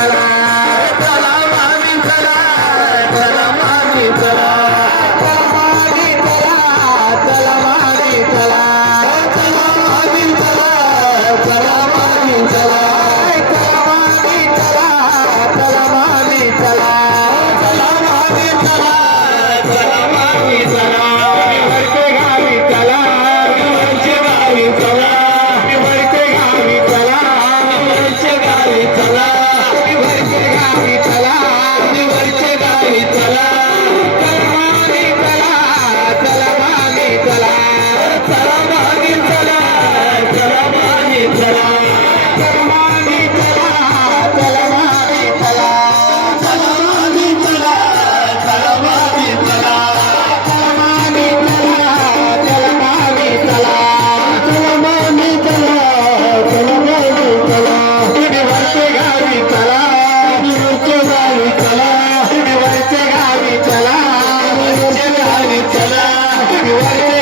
चला चला मामी चला चला मामी चला चला मामी चला चला मामी चला चला मामी चला चला मामी चला चला मामी चला चला मामी चला चला मामी चला वरचे गावी चला वरचे गावी चला वरचे गावी चला वरचे गावी चला वरचे गावी चला वरचे गावी चला चला मामी चला चला मामी चला चला मामी चला चला मामी चला चला मामी चला चला मामी चला चला मामी चला चला मामी चला चला मामी चला चला मामी चला चला मामी चला चला मामी चला तुम्ही वरचे गावी चला वरचे गावी चला तुम्ही वरचे गावी चला वरचे गावी चला तुम्ही वरचे